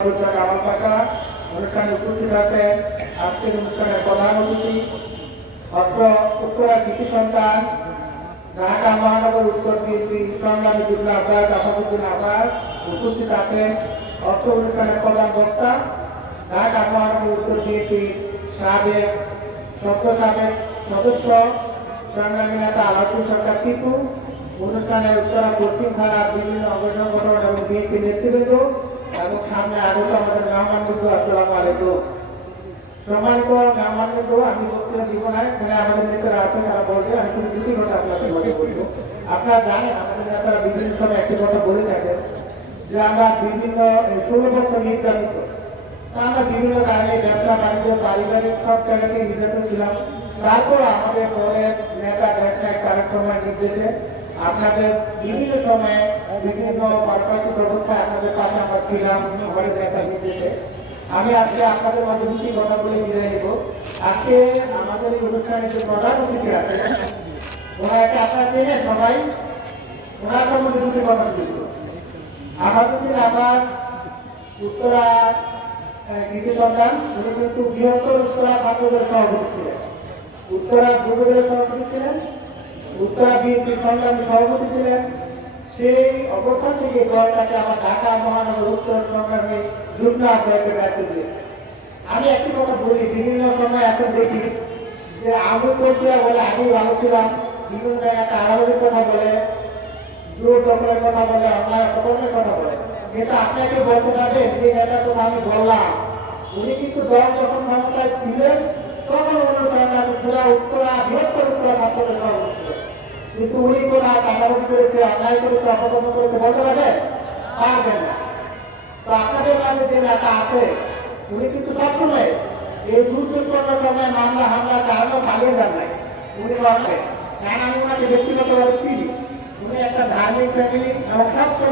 আমার কাকা অনুষ্ঠানে উপস্থিত আছেন আজকের অনুষ্ঠানের প্রধান অতিথি অত্র উত্তরা কৃষি সন্তান, ঢাকা মহানগর উত্তর বিএনপি সংগ্রামী যুগ্ম আহ্বায়ক আসাদুদ্দিন আব্বাস উপস্থিত আছেন। অত্র অনুষ্ঠানের প্রধান বক্তা, ঢাকা মহানগর উত্তর বিএনপি সাবেক সদ্য সাবেক সদস্য, সংগ্রামী নেতা আলাদুল সরকার টিপু অনুষ্ঠানে উত্তরা পশ্চিম থানার বিভিন্ন অঙ্গ সংগঠন এবং বিএনপি নেতৃবৃন্দ এবং সামনে আগত আমাদের মেহমানবৃন্দ আসসালামু আলাইকুম। সম্মানিত মেহমানবৃন্দ আমি বক্তৃতা দিব না, এখানে আমাদের নেতারা আছেন তারা বলবে, আমি শুধু দুটি কথা আপনাদের মধ্যে বলব। আপনারা জানেন, আমাদের নেতারা বিভিন্ন সময় একটি কথা বলে থাকেন, যে আমরা বিভিন্ন ষোলো বছর আমরা বিভিন্ন কারণে ব্যবসা, বাণিজ্য, পারিবারিক সব জায়গাতেই নির্যাতন ছিলাম। তারপর আমাদের দলের নেতা ব্যবসায়িক কার্যক্রমের নির্দেশে আপনাদের বিভিন্ন সময়ে বিভিন্ন পারিপার্শ্বিক ব্যবস্থায় আপনাদের পাশে আমরা ছিলাম, আমাদের নেতার নির্দেশে আমি আজকে আপনাদের মাঝে দুটি কথা বলে বিদায় নেব। আজকে আমাদের এই অনুষ্ঠানে যে প্রধান অতিথি আছে, ওনাকে আপনারা চেনেন সবাই? ওনার সম্বন্ধে দুটি কথা বলব। আমাদের আবার উত্তরা কৃষি সন্তান উনি কিন্তু বৃহত্তর উত্তরা ছাত্রদের সভাপতি ছিলেন। উত্তরা যুবদের সভাপতি ছিলেন উত্তরা বিএনপি সংগ্রামী সভাপতি ছিলেন। সেই অবস্থান থেকে দলটাকে আমার ঢাকা মহানগর উত্তর সংগ্রামী যুগ্ম আহ্বায়কের দায়িত্ব দিয়েছে। আমি একটি কথা বলি, বিভিন্ন সময় এখন দেখি যে আমি করছিলা বলে আমি ভালো ছিলাম, বিভিন্ন জায়গাতে আড়ালের কথা বলে, জোর দখলের কথা বলে, অন্যায় অপকর্মের কথা বলে। যেটা আপনাকে বলতে পারবে যে নেতার কথা আমি বললাম। উনি কিন্তু দল যখন ক্ষমতায় ছিলেন, তখন অনুষ্ঠানে আমি পুরা উত্তরা, বৃহত্তর উত্তরা ছাত্রদের ছিলেন। কিন্তু উনি কোথায় কাটাবাজি করেছে, অন্যায় করেছে, অপকর্ম করেছে, বলতে পারবেন পারবেন না। তো আপনাদের কাছে যে নেতা আছে, উনি কিন্তু সবসময় এই দুর্যোগপূর্ণ সময় মামলা, হামলা কারণে পালিয়ে যান নাই উনি বলবেন কারণ আমি ওনাকে ব্যক্তিগতভাবে উনি একটা ধার্মিক ফ্যামিলি এবং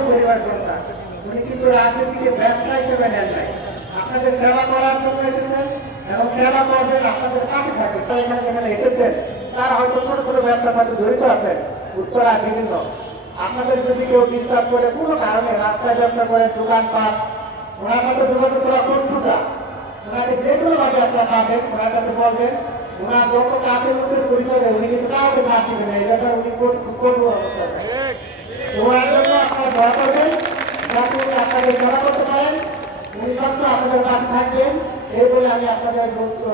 পরিবার সন্তান উনি কিন্তু রাজনীতিকে ব্যবসা হিসেবে নেন নাই। আপনাদের সেবা করার জন্য এসেছেন, এবং সেবা করবেন আপনাদের কাছে থাকে এখানে যেখানে এসেছেন। তারা হয়তো ছোট ছোট ব্যবসার সাথে জড়িত আছেন উত্তরা বিভিন্ন। আপনাদের যদি কেউ ডিস্টার্ব করে, কোনো কারণে রাস্তায় ব্যবসা করে দোকানপাট, ওনার সাথে যোগাযোগ করা খুব ওনাকে যে কোনো ভাবে আপনারা পাবেন, ওনার কাছে বলবেন, ওনার যত কাছে লোকের পরিচয় দেয় উনি কিন্তু কাউকে সাথ দিবেন না, এই ব্যাপারে উনি অবস্থা ওনার জন্য আপনারা দোয়া করবেন যাতে উনি আপনাদের সেবা করতে পারেন। উনি আপনাদের থাকবেন, এই বলে আমি আপনাদের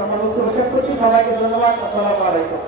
আমার শেষ করছি। সবাইকে ধন্যবাদ। আসসালামু আলাইকুম।